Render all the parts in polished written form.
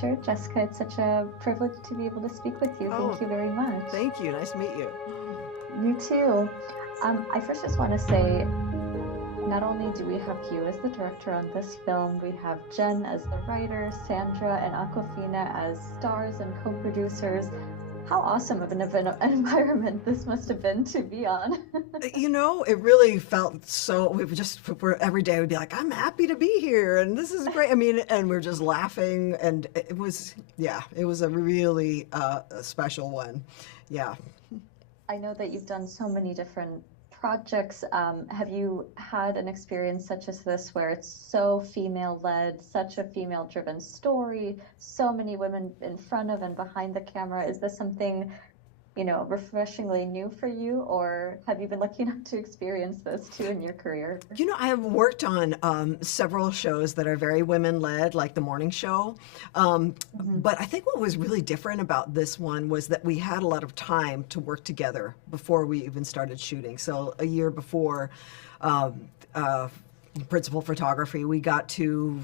teacher. Jessica, it's such a privilege to be able to speak with you. Oh, Thank you very much. thank you. Nice to meet you. You too. I first just want to say, not only do we have you as the director on this film, we have Jen as the writer, Sandra and Awkwafina as stars and co-producers. How awesome of an environment this must have been to be on. It really felt so. We're every day we'd be like, I'm happy to be here, and this is great. I mean, and we're just laughing, and it was, yeah, it was a really special one. Yeah. I know that you've done so many different projects. Have you had an experience such as this where it's so female-led, such a female-driven story, so many women in front of and behind the camera? Is this something, refreshingly new for you, or have you been lucky enough to experience this too in your career? I have worked on several shows that are very women-led, like the morning show. Hmm. But I think what was really different about this one was that we had a lot of time to work together before we even started shooting. So a year before um, uh, principal photography, we got to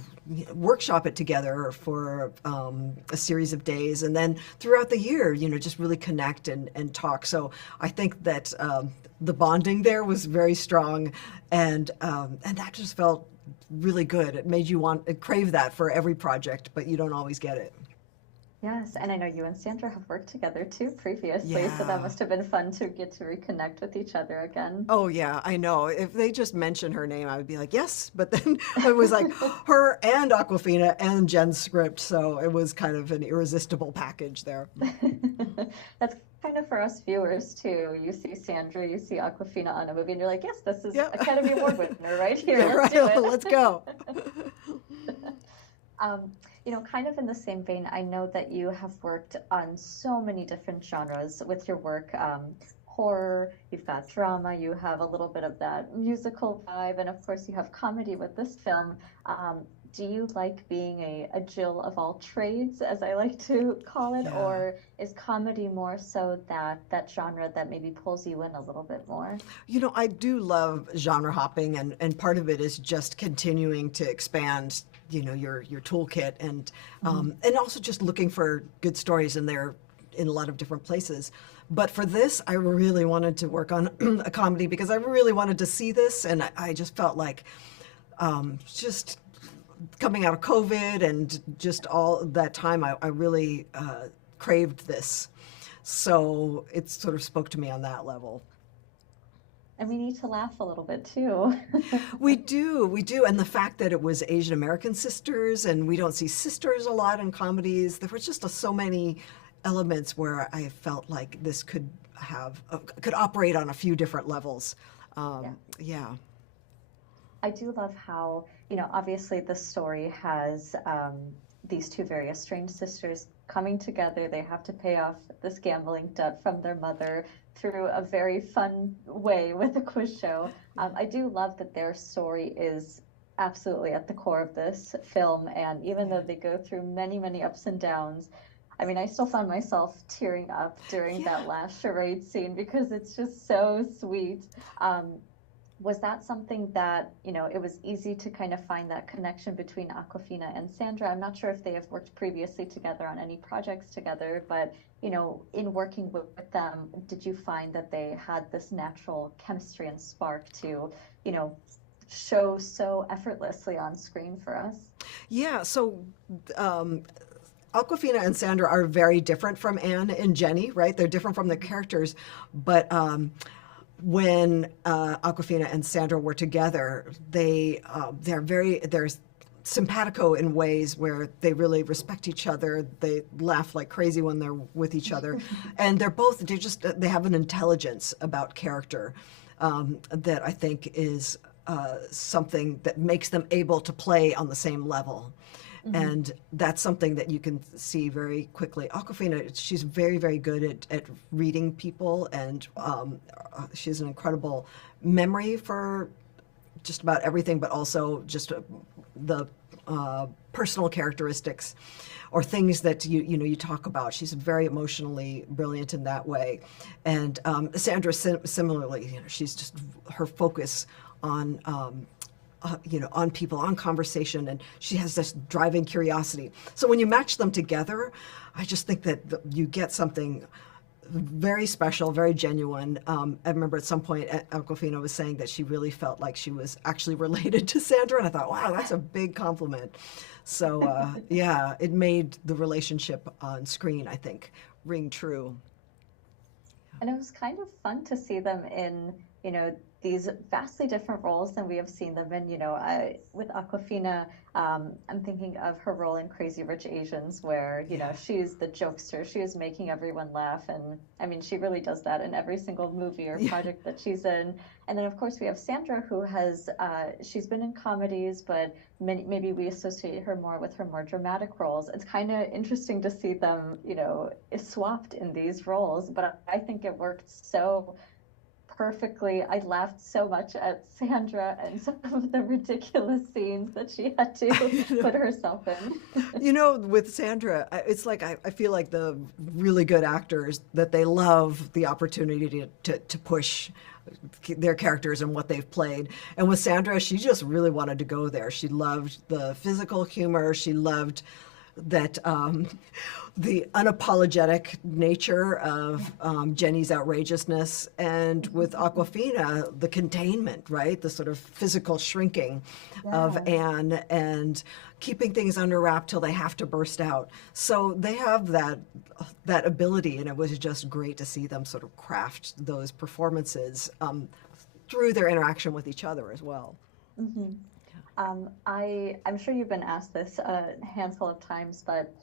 workshop it together for a series of days, and then throughout the year, just really connect and talk. So I think that the bonding there was very strong, and that just felt really good. It made you crave that for every project, but you don't always get it. Yes, and I know you and Sandra have worked together too previously, so that Yeah. must have been fun to get to reconnect with each other again. Oh yeah, I know. If they just mentioned her name, I would be like, yes. But then it was like her and Aquafina and Jen's script, so it was kind of an irresistible package there. That's kind of for us viewers too. You see Sandra, you see Aquafina on a movie, and you're like, yes, this is Yeah. Academy Award winner right here. Yeah, Let's right. do it. Let's go. Kind of in the same vein, I know that you have worked on so many different genres with your work. Horror, you've got drama, you have a little bit of that musical vibe, and of course you have comedy with this film. Um, do you like being a Jill of all trades, as I like to call it, Yeah. or is comedy more so that genre that maybe pulls you in a little bit more? I do love genre hopping, and part of it is just continuing to expand, your toolkit, and also just looking for good stories, and they're in a lot of different places. But for this, I really wanted to work on a comedy because I really wanted to see this, and I just felt like just coming out of COVID and just all that time, I really craved this. So it sort of spoke to me on that level. And we need to laugh a little bit too. We do. And the fact that it was Asian American sisters, and we don't see sisters a lot in comedies, there were just so many elements where I felt like this could operate on a few different levels. Yeah. Yeah. I do love how, obviously the story has these two very estranged sisters coming together. They have to pay off this gambling debt from their mother through a very fun way with a quiz show. I do love that their story is absolutely at the core of this film. And even though they go through many, many ups and downs, I mean, I still found myself tearing up during Yeah. that last charade scene because it's just so sweet. Um, was that something that, it was easy to kind of find that connection between Aquafina and Sandra? I'm not sure if they have worked previously together on any projects together, but, in working with them, did you find that they had this natural chemistry and spark to, you know, show so effortlessly on screen for us? Yeah. So um, Aquafina and Sandra are very different from Anne and Jenny, right? They're different from their characters, but when Aquafina and Sandra were together, they're simpatico in ways where they really respect each other. They laugh like crazy when they're with each other, and they have an intelligence about character that I think is something that makes them able to play on the same level. Hmm. And that's something that you can see very quickly. Aquafina, she's very, very good at reading people, and she has an incredible memory for just about everything, but also just the personal characteristics or things that you talk about. She's very emotionally brilliant in that way, and Sandra similarly. She's just her focus on on people, on conversation, and she has this driving curiosity. So when you match them together, I just think that you get something very special, very genuine. I remember at some point Awkwafina was saying that she really felt like she was actually related to Sandra, and I thought, wow, that's a big compliment. So yeah, it made the relationship on screen, I think, ring true. And it was kind of fun to see them in, these vastly different roles than we have seen them in. With Awkwafina, I'm thinking of her role in Crazy Rich Asians, where, she's the jokester, she is making everyone laugh. And I mean, she really does that in every single movie or project that she's in. And then, of course, we have Sandra, who she's been in comedies, but maybe we associate her more with her more dramatic roles. It's kind of interesting to see them, swapped in these roles, but I think it worked so perfectly. I laughed so much at Sandra and some of the ridiculous scenes that she had to put herself in. With Sandra, it's like I feel like the really good actors, that they love the opportunity to push their characters and what they've played. And with Sandra, she just really wanted to go there. She loved the physical humor. She loved that the unapologetic nature of Jenny's outrageousness, and with Awkwafina, the containment, right? The sort of physical shrinking of Anne, and keeping things under wrap till they have to burst out. So they have that ability, and it was just great to see them sort of craft those performances through their interaction with each other as well. Mm-hmm. I'm sure you've been asked this a handful of times, but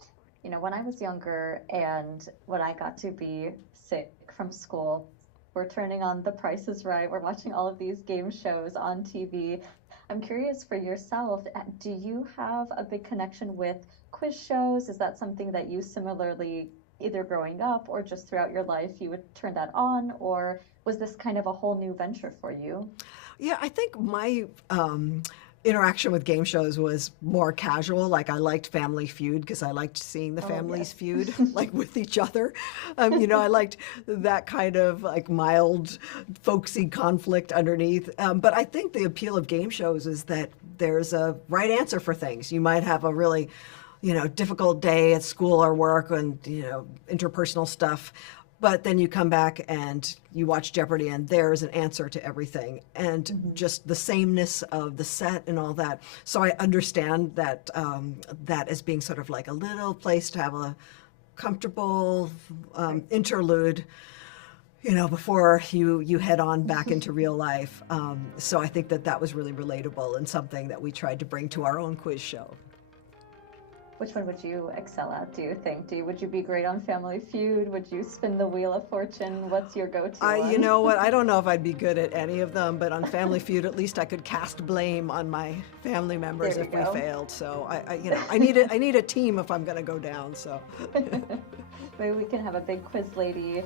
when I was younger and when I got to be sick from school, we're turning on The Price is Right, we're watching all of these game shows on TV. I'm curious for yourself, do you have a big connection with quiz shows? Is that something that you similarly, either growing up or just throughout your life, you would turn that on, or was this kind of a whole new venture for you? Yeah, I think my interaction with game shows was more casual. Like, I liked Family Feud because I liked seeing the families feud like with each other. I liked that kind of like mild, folksy conflict underneath. But I think the appeal of game shows is that there's a right answer for things. You might have a really, difficult day at school or work and, interpersonal stuff. But then you come back and you watch Jeopardy, and there's an answer to everything, and just the sameness of the set and all that. So I understand that that as being sort of like a little place to have a comfortable interlude, before you head on back into real life. So I think that was really relatable and something that we tried to bring to our own quiz show. Which one would you excel at, do you think? Would you be great on Family Feud? Would you spin the Wheel of Fortune? What's your go-to You know what? I don't know if I'd be good at any of them, but on Family Feud, at least I could cast blame on my family members if we failed. So I need a team if I'm going to go down. So maybe we can have a big quiz lady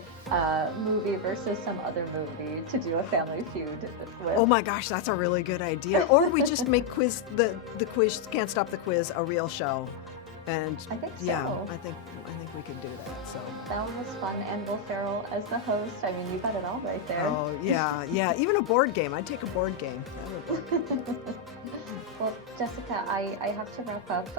movie versus some other movie to do a Family Feud with. Oh my gosh, that's a really good idea. Or we just make the quiz Can't Stop the Quiz a real show. And I think so. Yeah, I think we could do that. So that one was fun, and Will Ferrell as the host. I mean, you got it all right there. Oh yeah. Even a board game. I'd take a board game. That would work. Well, Jessica, I have to wrap up,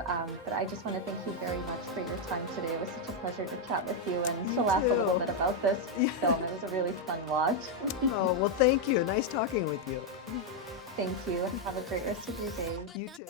but I just want to thank you very much for your time today. It was such a pleasure to chat with you and to laugh a little bit about this film. It was a really fun watch. Oh, well, thank you. Nice talking with you. Thank you. Have a great rest of your day. You too.